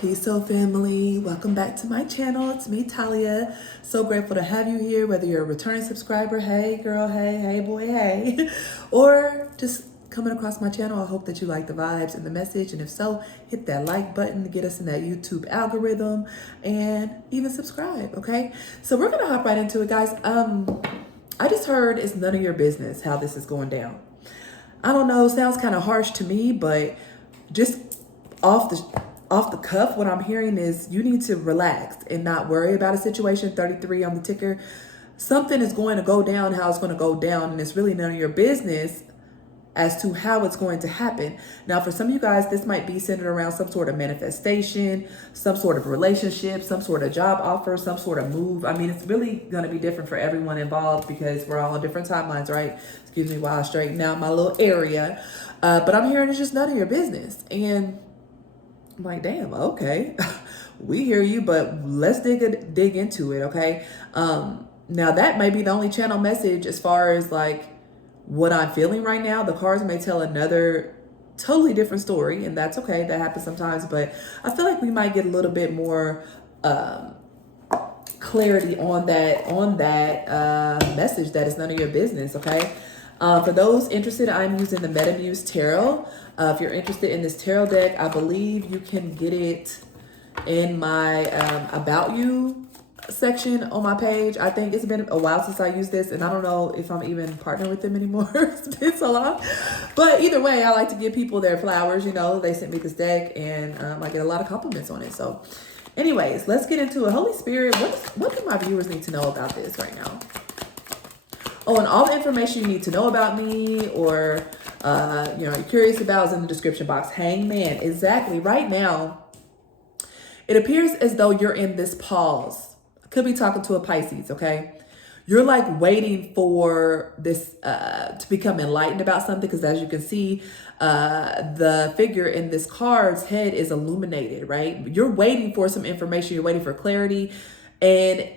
Peace, soul family. Welcome back to my channel. It's me, Talia. So grateful to have you here, whether you're a returning subscriber, hey girl, hey boy, hey, or just coming across my channel. I hope that you like the vibes and the message, and if so, hit that like button to get us in that YouTube algorithm, and even subscribe, okay? So we're gonna hop right into it, guys. I just heard it's none of your business how this is going down. I don't know, sounds kind of harsh to me, but just off the cuff, what I'm hearing is you need to relax and not worry about a situation. 33 on the ticker. Something is going to go down how it's going to go down, and it's really none of your business as to how it's going to happen. Now, for some of you guys, this might be centered around some sort of manifestation, some sort of relationship, some sort of job offer, some sort of move. I mean, it's really going to be different for everyone involved because we're all on different timelines, right? Excuse me while I straighten out my little area. But I'm hearing it's just none of your business. And I'm like, damn, okay. We hear you, but let's dig into it, okay? Now, that may be the only channel message as far as like what I'm feeling right now. The cards may tell another totally different story, and that's okay. That happens sometimes, but I feel like we might get a little bit more clarity on that message that is none of your business, okay? For those interested, I'm using the Metamuse Tarot. If you're interested in this tarot deck, I believe you can get it in my About You section on my page. I think it's been a while since I used this, and I don't know if I'm even partnering with them anymore. It's been so long. But either way, I like to give people their flowers. You know, they sent me this deck, and I get a lot of compliments on it. So anyways, let's get into it. Holy Spirit, what do my viewers need to know about this right now? Oh, and all the information you need to know about me or, you're curious about is in the description box. Hangman, exactly. Right now, it appears as though you're in this pause. I could be talking to a Pisces, okay? You're like waiting for this to become enlightened about something because as you can see, the figure in this card's head is illuminated, right? You're waiting for some information. You're waiting for clarity. And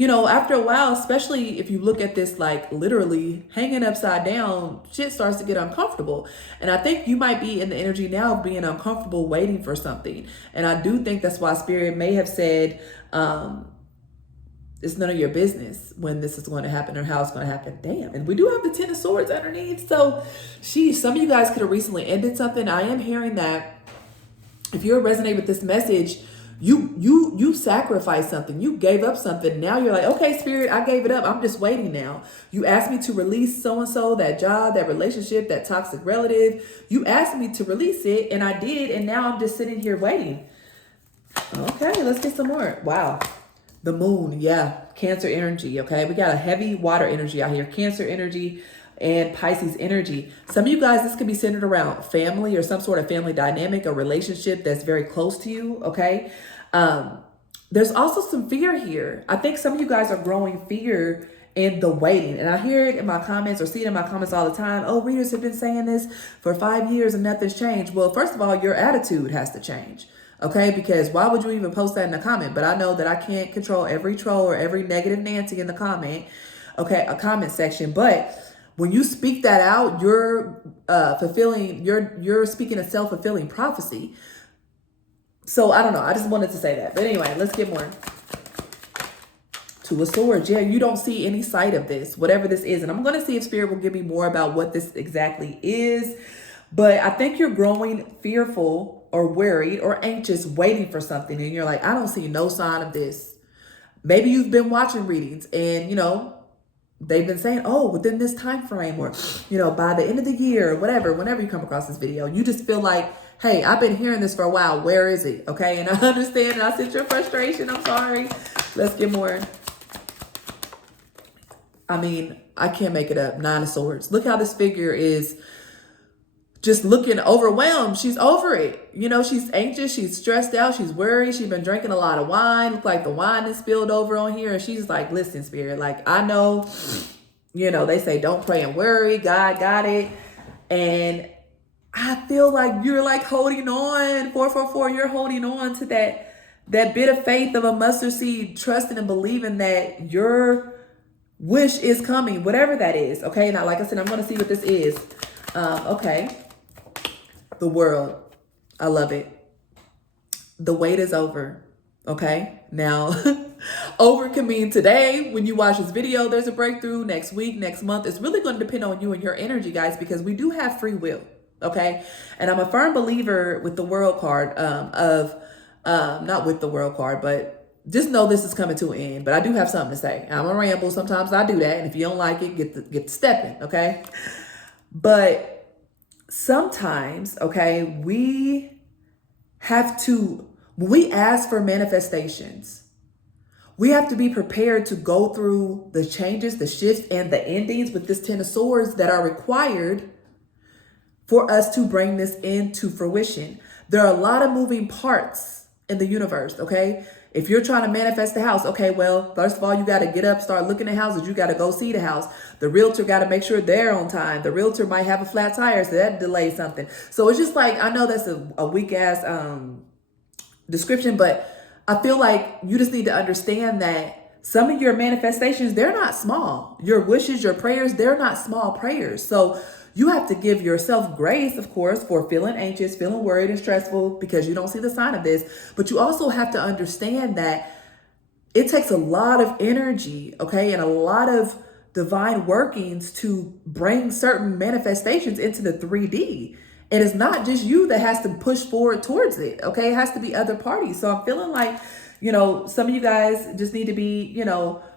after a while, especially if you look at this like literally hanging upside down, shit starts to get uncomfortable. And I think you might be in the energy now of being uncomfortable waiting for something. And I do think that's why Spirit may have said, it's none of your business when this is going to happen or how it's going to happen. Damn. And we do have the Ten of Swords underneath. So, some of you guys could have recently ended something. I am hearing that if you're resonating with this message, you sacrificed something. You gave up something. Now you're like, okay, Spirit, I gave it up. I'm just waiting now. You asked me to release so-and-so, that job, that relationship, that toxic relative. You asked me to release it, and I did. And now I'm just sitting here waiting. Okay, let's get some more. Wow. The moon. Yeah. Cancer energy. Okay. We got a heavy water energy out here. Cancer energy and Pisces energy. Some of you guys, this could be centered around family or some sort of family dynamic or relationship that's very close to you. Okay. There's also some fear here. I think some of you guys are growing fear in the waiting. And I hear it in my comments or see it in my comments all the time. Oh, readers have been saying this for 5 years and nothing's changed. Well, first of all, your attitude has to change. Okay, because why would you even post that in a comment? But I know that I can't control every troll or every negative Nancy in the comment. Okay, a comment section. But when you speak that out, you're you're speaking a self-fulfilling prophecy. So I don't know. I just wanted to say that. But anyway, let's get more. Two of Swords. Yeah, you don't see any sight of this, whatever this is. And I'm going to see if Spirit will give me more about what this exactly is. But I think you're growing fearful or worried or anxious, waiting for something. And you're like, I don't see no sign of this. Maybe you've been watching readings and, they've been saying, oh, within this time frame or, by the end of the year or whatever, whenever you come across this video, you just feel like, hey, I've been hearing this for a while. Where is it? Okay. And I understand and I sense your frustration. I'm sorry. Let's get more. I mean, I can't make it up. Nine of Swords. Look how this figure is just looking overwhelmed. She's over it. She's anxious. She's stressed out. She's worried. She's been drinking a lot of wine. Look like the wine is spilled over on here. And she's like, listen, Spirit, like, I know, they say don't pray and worry. God got it. And I feel like you're like holding on. 444, you're holding on to that bit of faith of a mustard seed, trusting and believing that your wish is coming, whatever that is. Okay. Now, like I said, I'm going to see what this is. Okay. The World. I love it. the wait is over. Okay. Now, over can mean today when you watch this video, there's a breakthrough. Next week, next month. It's really going to depend on you and your energy, guys, because we do have free will. Okay. And I'm a firm believer with the world card not with the world card, but just know this is coming to an end. But I do have something to say. I'm a ramble. Sometimes I do that. And if you don't like it, get the stepping. Okay. But sometimes, okay, we have to, when we ask for manifestations, we have to be prepared to go through the changes, the shifts, and the endings with this Ten of Swords that are required for us to bring this into fruition. There are a lot of moving parts in the universe, okay? If you're trying to manifest the house, okay, well, first of all, you got to get up, start looking at houses. You got to go see the house. The realtor got to make sure they're on time. The realtor might have a flat tire, so that delays something. So it's just like, I know that's a weak ass description, but I feel like you just need to understand that some of your manifestations, they're not small. Your wishes, your prayers, they're not small prayers. So you have to give yourself grace, of course, for feeling anxious, feeling worried and stressful because you don't see the sign of this. But you also have to understand that it takes a lot of energy, okay, and a lot of divine workings to bring certain manifestations into the 3D. And it's not just you that has to push forward towards it, okay? It has to be other parties. So I'm feeling like, some of you guys just need to be,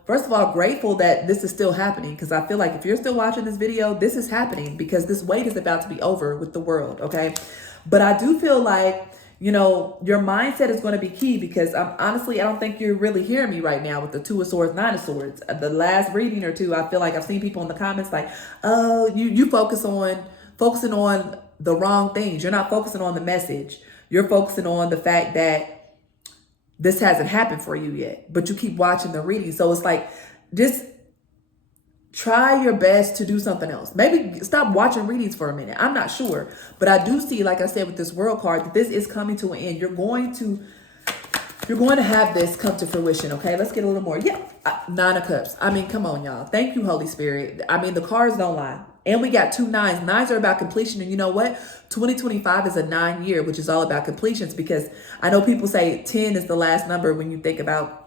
first of all, grateful that this is still happening, because I feel like if you're still watching this video, this is happening because this wait is about to be over with the world, okay? But I do feel like, your mindset is going to be key, because honestly, I don't think you're really hearing me right now with the Two of Swords, Nine of Swords. The last reading or two, I feel like I've seen people in the comments like, oh, you focusing on the wrong things. You're not focusing on the message. You're focusing on the fact that this hasn't happened for you yet, but you keep watching the reading. So it's like, just try your best to do something else. Maybe stop watching readings for a minute. I'm not sure, but I do see, like I said, with this world card, that this is coming to an end. You're going to have this come to fruition. Okay, let's get a little more. Yeah, Nine of Cups. I mean, come on, y'all. Thank you, Holy Spirit. I mean, the cards don't lie. And we got two nines. Nines are about completion. And you know what? 2025 is a 9 year, which is all about completions, because I know people say 10 is the last number when you think about,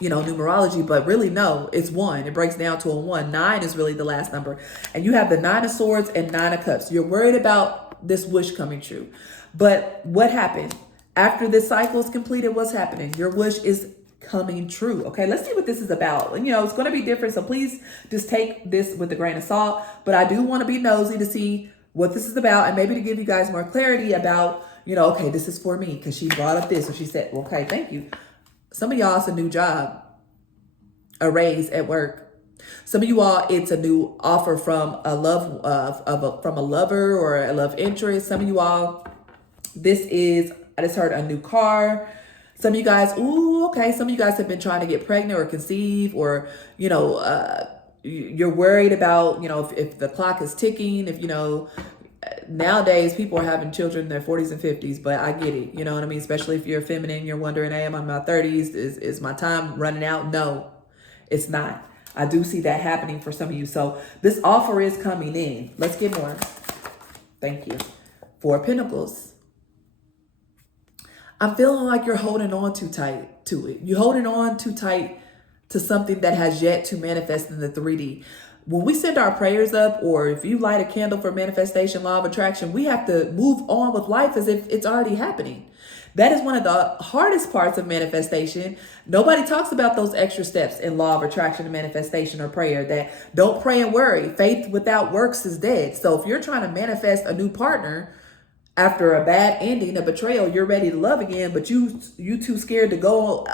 numerology, but really no, it's 1. It breaks down to a 1. 9 is really the last number. And you have the Nine of Swords and Nine of Cups. You're worried about this wish coming true. But what happened? After this cycle is completed, what's happening? Your wish is coming true. Okay, let's see what this is about. And it's going to be different, so please just take this with a grain of salt. But I do want to be nosy to see what this is about, and maybe to give you guys more clarity about, okay, this is for me, because she brought up this, or she said, okay, thank you. Some of y'all, it's a new job, a raise at work. Some of you all, it's a new offer from a from a lover or a love interest. Some of you all, I just heard a new car. Some of you guys, some of you guys have been trying to get pregnant or conceive, or, you're worried about, if the clock is ticking, if, nowadays people are having children in their 40s and 50s, but I get it. You know what I mean? Especially if you're feminine, you're wondering, hey, I'm in my 30s. Is my time running out? No, it's not. I do see that happening for some of you. So this offer is coming in. Let's get more. Thank you. Four of Pentacles. I'm feeling like you're holding on too tight to it. You're holding on too tight to something that has yet to manifest in the 3D. When we send our prayers up, or if you light a candle for manifestation, law of attraction, we have to move on with life as if it's already happening. That is one of the hardest parts of manifestation. Nobody talks about those extra steps in law of attraction and manifestation or prayer, that don't pray and worry. Faith without works is dead. So if you're trying to manifest a new partner, after a bad ending, a betrayal, you're ready to love again, but you too scared to go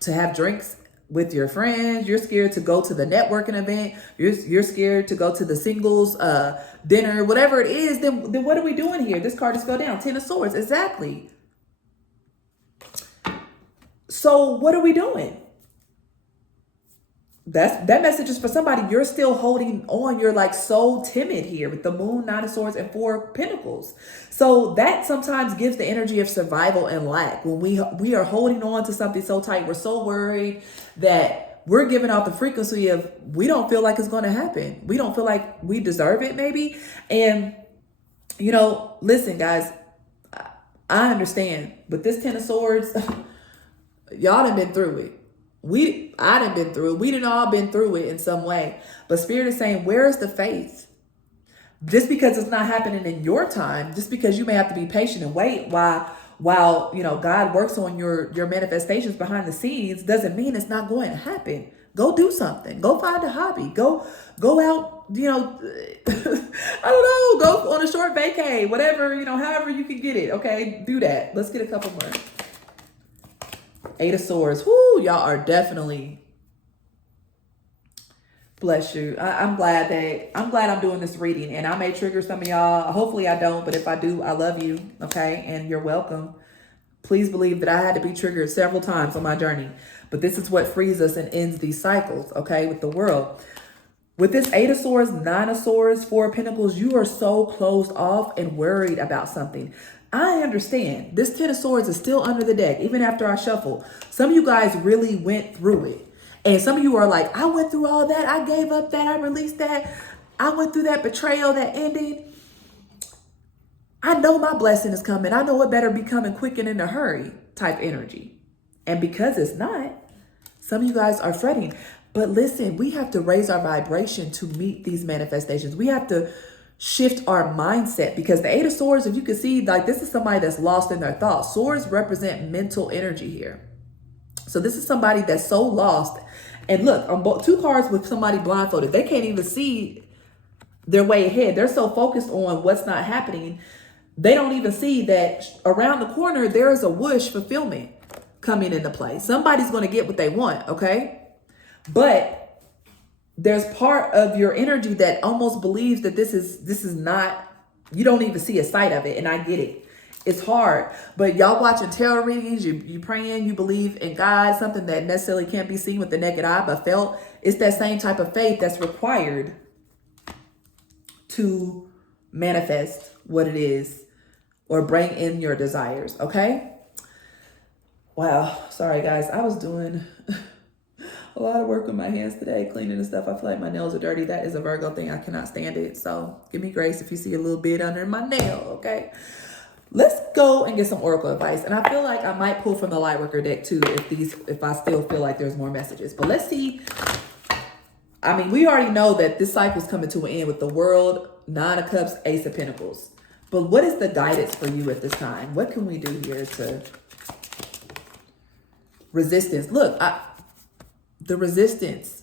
to have drinks with your friends. You're scared to go to the networking event. You're scared to go to the singles dinner, whatever it is. Then what are we doing here? This card just fell down. 10 of Swords, exactly. So what are we doing? That message is for somebody. You're still holding on. You're like so timid here with the Moon, Nine of Swords, and Four of Pentacles. So that sometimes gives the energy of survival and lack. When we are holding on to something so tight, we're so worried that we're giving out the frequency of, we don't feel like it's going to happen. We don't feel like we deserve it, maybe. And, listen, guys, I understand, but this Ten of Swords, y'all done been through it. I done been through it. We done all been through it in some way. But Spirit is saying, where is the faith? Just because it's not happening in your time, just because you may have to be patient and wait while you know God works on your manifestations behind the scenes, doesn't mean it's not going to happen. Go do something. Go find a hobby. Go out, you know, I don't know, go on a short vacay, whatever, you know, however you can get it. Okay, do that. Let's get a couple more. Eight of Swords. Whoo, y'all are definitely, bless you. I'm glad I'm doing this reading, and I may trigger some of y'all. Hopefully I don't, but if I do, I love you. Okay, and you're welcome. Please believe that I had to be triggered several times on my journey, but this is what frees us and ends these cycles. Okay, with the world. With this Eight of Swords, Nine of Swords, Four of Pentacles, you are so closed off and worried about something. I understand. This Ten of Swords is still under the deck, even after I shuffle. Some of you guys really went through it. And some of you are like, I went through all that. I gave up that. I released that. I went through that betrayal, that ending. I know my blessing is coming. I know it better be coming quick and in a hurry type energy. And because it's not, some of you guys are fretting. But listen, we have to raise our vibration to meet these manifestations. We have to shift our mindset, because the Eight of Swords, if you can see, like, this is somebody that's lost in their thoughts. Swords represent mental energy here. So this is somebody that's so lost. And look, on both two cards with somebody blindfolded, they can't even see their way ahead. They're so focused on what's not happening. They don't even see that around the corner, there is a whoosh fulfillment coming into play. Somebody's going to get what they want, okay? But there's part of your energy that almost believes that this is not, you don't even see a sight of it. And I get it. It's hard. But y'all watching tarot readings, you praying, you believe in God, something that necessarily can't be seen with the naked eye, but felt. It's that same type of faith that's required to manifest what it is or bring in your desires, okay? Wow. Sorry, guys. I was doing a lot of work with my hands today, cleaning and stuff. I feel like my nails are dirty. That is a Virgo thing. I cannot stand it. So give me grace if you see a little bit under my nail, okay? Let's go and get some oracle advice. And I feel like I might pull from the Lightworker deck too if I still feel like there's more messages. But let's see. I mean, we already know that this cycle is coming to an end with the World, Nine of Cups, Ace of Pentacles. But what is the guidance for you at this time? What can we do here to resistance? Look, the resistance.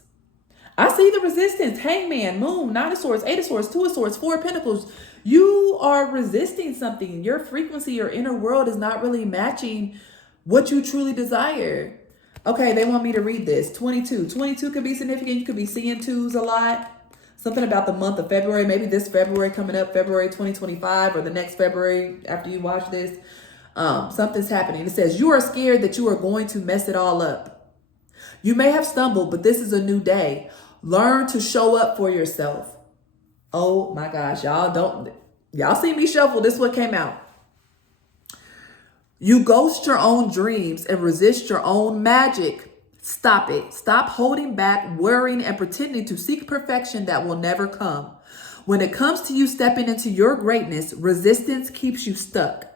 I see the resistance. Hangman, Moon, Nine of Swords, Eight of Swords, Two of Swords, Four of Pentacles. You are resisting something. Your frequency, your inner world is not really matching what you truly desire. Okay, they want me to read this. 22. 22 could be significant. You could be seeing twos a lot. Something about the month of February. Maybe this February coming up, February 2025, or the next February after you watch this. Something's happening. It says, you are scared that you are going to mess it all up. You may have stumbled, but this is a new day. Learn to show up for yourself. Oh my gosh, y'all see me shuffle. This is what came out. You ghost your own dreams and resist your own magic. Stop it. Stop holding back, worrying, and pretending to seek perfection that will never come. When it comes to you stepping into your greatness, resistance keeps you stuck.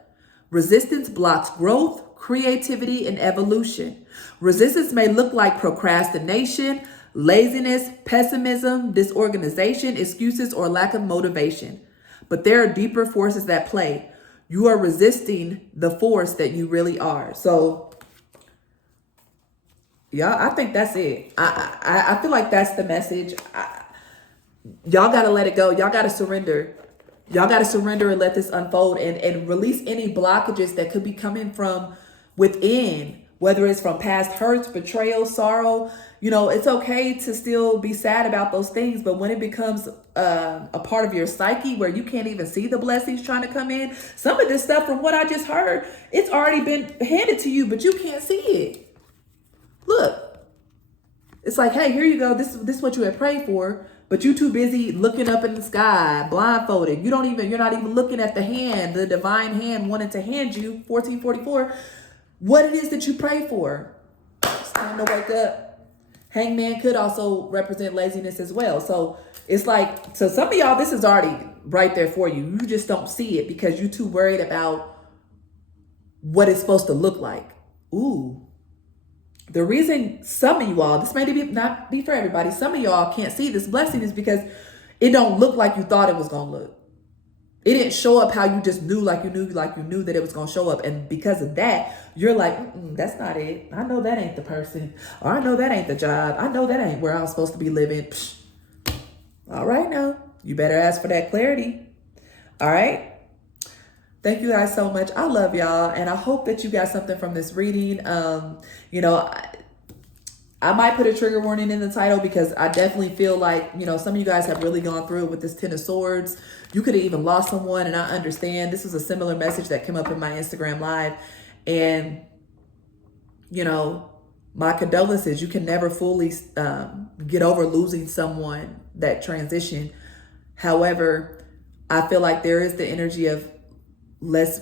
Resistance blocks growth, creativity, and evolution. Resistance may look like procrastination, laziness, pessimism, disorganization, excuses, or lack of motivation. But there are deeper forces at play. You are resisting the force that you really are. So, y'all, I think that's it. I feel like that's the message. Y'all got to let it go. Y'all got to surrender. Y'all got to surrender and let this unfold and release any blockages that could be coming from within, whether it's from past hurts, betrayal, sorrow. You know, it's okay to still be sad about those things, but when it becomes a part of your psyche where you can't even see the blessings trying to come in, some of this stuff from what I just heard, it's already been handed to you, but you can't see it. Look, it's like, hey, here you go. This is what you had prayed for, but you too busy looking up in the sky, blindfolded. You're not even looking at the hand, the divine hand wanted to hand you 1444, what it is that you pray for. It's time to wake up. Hangman could also represent laziness as well. So it's like, so some of y'all, this is already right there for you. You just don't see it because you're too worried about what it's supposed to look like. Ooh. The reason some of you all, this may not be for everybody, some of y'all can't see this blessing is because it don't look like you thought it was going to look. It didn't show up how you just knew, like you knew that it was going to show up. And because of that, you're like, that's not it. I know that ain't the person. Or I know that ain't the job. I know that ain't where I'm supposed to be living. Psh. All right, now you better ask for that clarity. All right. Thank you guys so much. I love y'all. And I hope that you got something from this reading. You know, I might put a trigger warning in the title because I definitely feel like, you know, some of you guys have really gone through it with this 10 of Swords. You could have even lost someone, and I understand. This was a similar message that came up in my Instagram live. And, you know, my condolences. You can never fully get over losing someone that transition. However, I feel like there is the energy of let's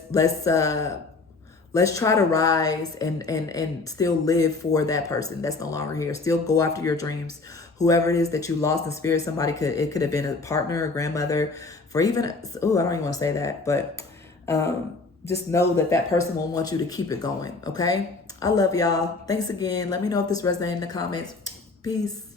try to rise and still live for that person that's no longer here. Still go after your dreams. Whoever it is that you lost in spirit, it could have been a partner, a grandmother, for even, I don't even want to say that, but just know that person will want you to keep it going, okay? I love y'all. Thanks again. Let me know if this resonated in the comments. Peace.